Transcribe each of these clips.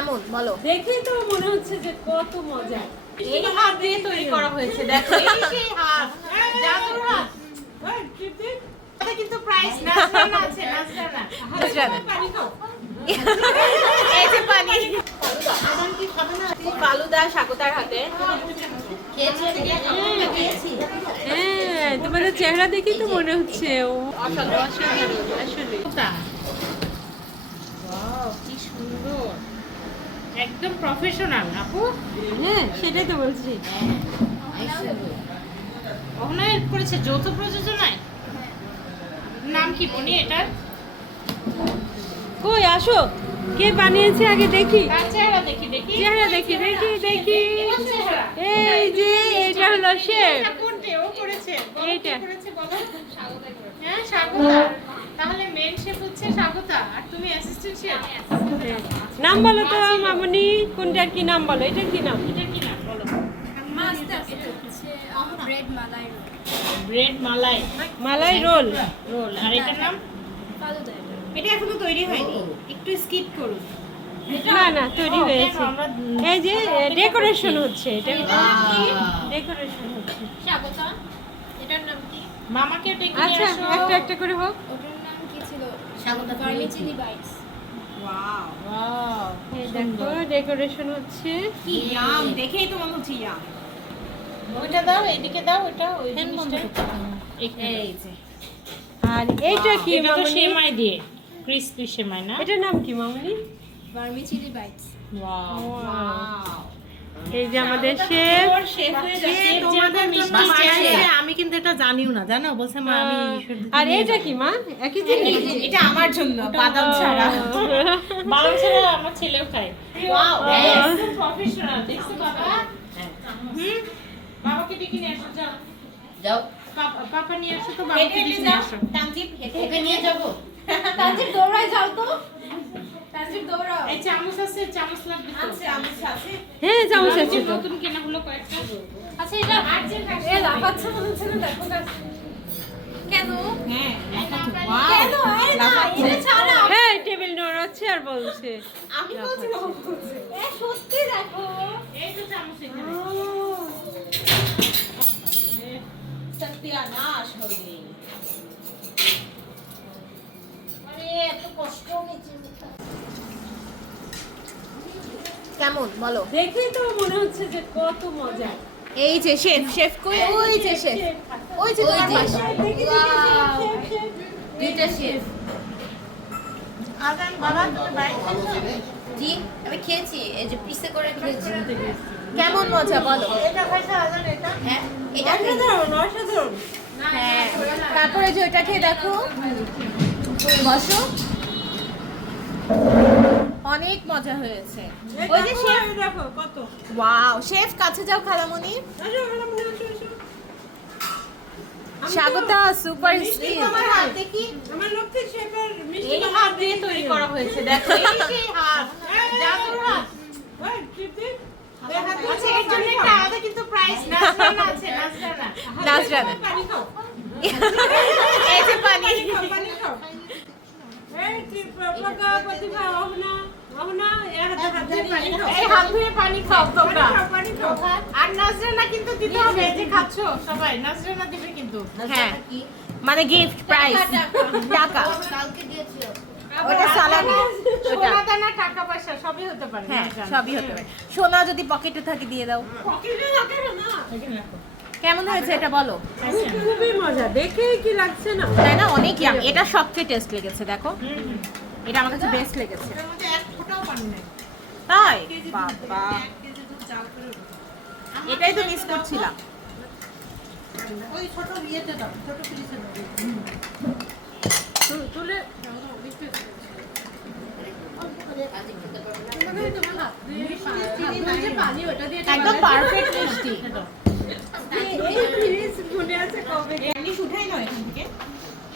কেমন বলো? দেখেই তো মনে হচ্ছে যে কত মজা। এই হাত দিয়ে তৈরি করা হয়েছে, দেখো এই সেই হাত, জাদুর হাত। এটা কিন্তু প্রাইস নাজরানা আছে, নাজরানা। পানি খাও। এই যে পানি। আমার কি খাবে না? ফালুদা স্বাগতার হাতে। হ্যাঁ, তোমাদের চেহারা দেখেই তো মনে হচ্ছে ও অসাধারণ আসলে। ওয়াও, কি সুন্দর, একদম প্রফেশনাল আপু। হ্যাঁ, সেটাই তো বলছি। অভিনয় করেছে যৌথ প্রযোজনায়। নাম কি বনি এটার? কই আসো, কে বানিয়েছে আগে দেখি। তার চেহারা দেখি, দেখি চেহারা দেখি দেখি দেখি। এর চেহারা। এই যে এটা হলো শেফ। এটা কোনটা ও করেছে? বলো কি এইটা। করেছে বলো। স্বাগতা করেছে। হ্যাঁ, স্বাগতা। তাহলে মেন শেফ হচ্ছে স্বাগতা আর তুমি অ্যাসিস্ট্যান্ট শেফ। নাম বলো তো মামুনি, কোনটার কি নাম বলো? এটার কি নাম? এটা কি নাম বলো? ব্রেড মালাই ব্রেড মালাই মালাই রোল। রোল। আর এটার নাম? ফালুদা। এটা এখনো তৈরি হয়নি, একটু স্কিপ করুন। না না, তৈরি ও, হয়েছে। কেন? আমরা এই যে ডেকোরেশন হচ্ছে, এটা ডেকোরেশন হচ্ছে। স্বাগতা। এটার নাম কি? মামাকে ডেকে নিয়ে আচ্ছা, আসো। একটা একটা করে হোক। ওটার নাম কি ছিল? Swagata vermicelli bites. Wow, এই দেখো ডেকোরেশন হচ্ছে। কি ইয়াম, দেখেই তো মনে হচ্ছে ইয়াম। ওইটা দাও, এইদিকে দাও, ওইটা ওই জিনিসটা। এই যে। আর এইটা কি এটা তো মামুনি? সেমাই দিয়ে, ক্রিসপি সেমাই না? এটার নাম কি মামুনি? Vermicelli bites. ওয়াও। এই যে আমাদের শেফ। শেফ হয়ে যাচ্ছে, তোমাদের মিষ্টি জন্য চাইছে। চাইছে, আমি কিন্তু এটা জানিও না, জানো, বলছে মা আমি আর এটা কি মা? একই জিনিস? এটা আমার জন্য, বাদাম ছাড়া। বাদাম ছাড়া আমার ছেলেও খায়। ওয়াও, একদম প্রফেশনাল। দেখছো বাবা? বাবাকে ডেকে নিয়ে আসো, যাও। যাও পাপা নিয়ে আসো তো, বাবাকে ডেকে নিয়ে আসো। ওকে নিয়ে যাবো। তানজিব দৌড়ায় যাও তো। তানজিব দৌড়াও। এই চামচ আছে, চামচ লাগবে তো? হ্যাঁ, চামচ আছে তো। নতুন কেনাগুলো কয়েকটা। আচ্ছা এটা এ লাফাচ্ছে মনে হচ্ছে না, দেখো কাছে। কেন? হ্যাঁ, কেন? আরে না, এটা ছাড়া। হ্যাঁ, টেবিল নড়াচ্ছে আর বলছে। আমি বলছি না, বাবা বলছে। এ সত্যি দেখো। এই তো চামচ এখানে। সত্যানাশ হয়ে। আরে এত কষ্ট হয়েছে। কেমন বলো? দেখেই তো মনে হচ্ছে যে কত মজা। এই যে শেফ, শেফ কই? ওই যে শেফ, ওই যে তোমার পাশে। দুইটা শেফ। আজান বাবা, তুমি বাইরে খাচ্ছো? জি, আমি খেয়েছি, এই যে পিসে করে খেয়েছি। কেমন মজা বলো? হ্যাঁ, এটা অসাধারণ অসাধারণ। হ্যাঁ, তারপরে যে ওইটা খেয়ে দেখো, বসো। অনেক মজা হয়েছে। ওই যে শেফ, দেখো কত। ওয়াও, শেফ কাছে যাও খালামণি। আসো মামুনি, আসো আসো। Swagata super skill. আমার হাত দেখি। আমার লক্ষ্মী শেফের মিষ্টি এই হাত দিয়ে তৈরি করা হয়েছে, দেখো এই সেই হাত, জাদুর হাত। ওই টিপি। আচ্ছা, এর জন্য একটা আলাদা কিন্তু প্রাইস নাজরানা আছে, নাজরানা। নাজরানা। পানি খাও। এই যে পানি। পানি খাও। এই টিপ প্রকা প্রতিভা অহনা অহনা এর হাত দিয়ে পানি খাও। এই হাত ধুয়ে পানি খাও তোমরা। পানি খাও। আর নাজরানা কিন্তু দিতে হবে, এই যে খাচ্ছো সবাই, নাজরানা দিবে কিন্তু। হ্যাঁ, মানে গিফট প্রাইস টাকা। কালকে দিয়েছিল। ওটা সালামি। সোনা দানা টাকা পয়সা সবই হতে পারে। হ্যাঁ, সবই হতে পারে। সোনা যদি পকেটে থাকে দিয়ে দাও। পকেটে রাখে না। কেমন হয়েছে এটা বলো? খুবই মজা, দেখেই কি লাগছে না? তাই না, অনেক ইয়াম। এটা সবচেয়ে টেস্ট লেগেছে, দেখো। এটা আমার কাছে বেস্ট লেগেছে। তাই বাবা, এটাই তো মিস করছিলাম। ওই ছোট ইয়েতে দাও, ছোট পিসে দাও। তুলে পানি ওটা দিয়ে একদম পারফেক্ট মিষ্টি। মনে আছে কবে এমনি শুঠাই নয় এখান থেকে।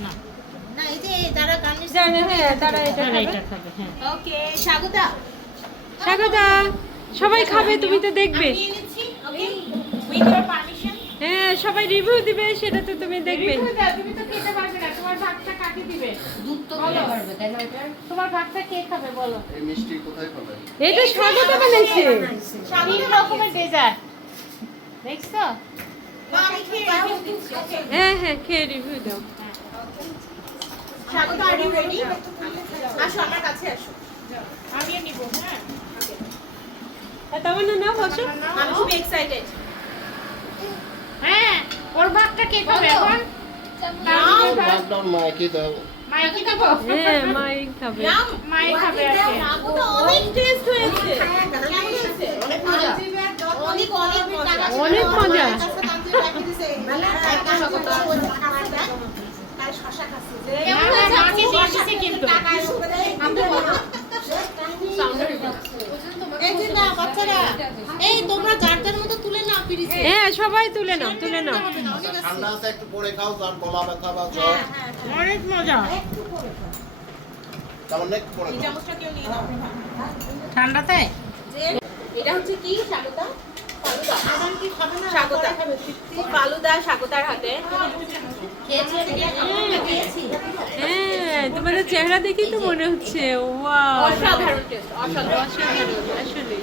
না, না, এই যে যারা গার্নিশ জানে, হ্যাঁ তারা এটা খাবে। এটা খাবে। হ্যাঁ, ওকে স্বাগতা। স্বাগতা, সবাই খাবে, তুমি তো দেখবে। নিয়ে নিচ্ছি, ওকে, উইথ ইওর পারমিশন। হ্যাঁ, সবাই রিভিউ দিবে, সেটা তো তুমি দেখবে। তুমি তো খেতে পারবে না, তোমার তোমার ভাগটা কাকে দিবে? দুধ তো খেতে পারবে তাই না এটা? তোমার ভাগটা কে খাবে বলো? এই মিষ্টি কোথায় পাবে? এটা স্বাগত বানাইছে। 3 রকমের ডেজার্ট দেখছো? আমি খেয়ে রিভিউ দিচ্ছি। হ্যাঁ হ্যাঁ খেয়ে রিভিউ দাও। স্বাগত আর ইউ রেডি? আসো আমার কাছে আসো। আমিও নিব হ্যাঁ। তারপর না বসো। আমি খুব এক্সাইটেড। হ্যাঁ, ওর ভাগটা কে খাবে এখন? লকডাউন মাইকে দাও। মাইকে দেবো? হ্যাঁ মাই খাবে। মাই খাবে আজকে। অনেক টেস্ট হয়েছে। কেমন হয়েছে? অনেক মজা। অনেক মজা। অনেক মজা। কেমন হয়েছে? আজকে শশা কিন্তু। এই যে না বাচ্চারা, এই তোমরা যার যার মতো তুলে নাও পিরিচে। হ্যাঁ সবাই তুলে নাও তুলে নাও। ঠান্ডা আছে একটু পরে খাও, যার গলা ব্যথা বা জ্বর অনেক মজা। তেমন একটু পরে খাও। চামচটা কেউ নিয়ে নাও। ঠান্ডাতে এটা হচ্ছে কি স্বাগতা? ফালুদা। স্বাগতা। ফালুদা স্বাগতার হাতে। হ্যাঁ তোমাদের চেহারা দেখেই তো মনে হচ্ছে ওয়াও অসাধারণ টেস্ট, অসাধারণ। অসাধারণ আসলে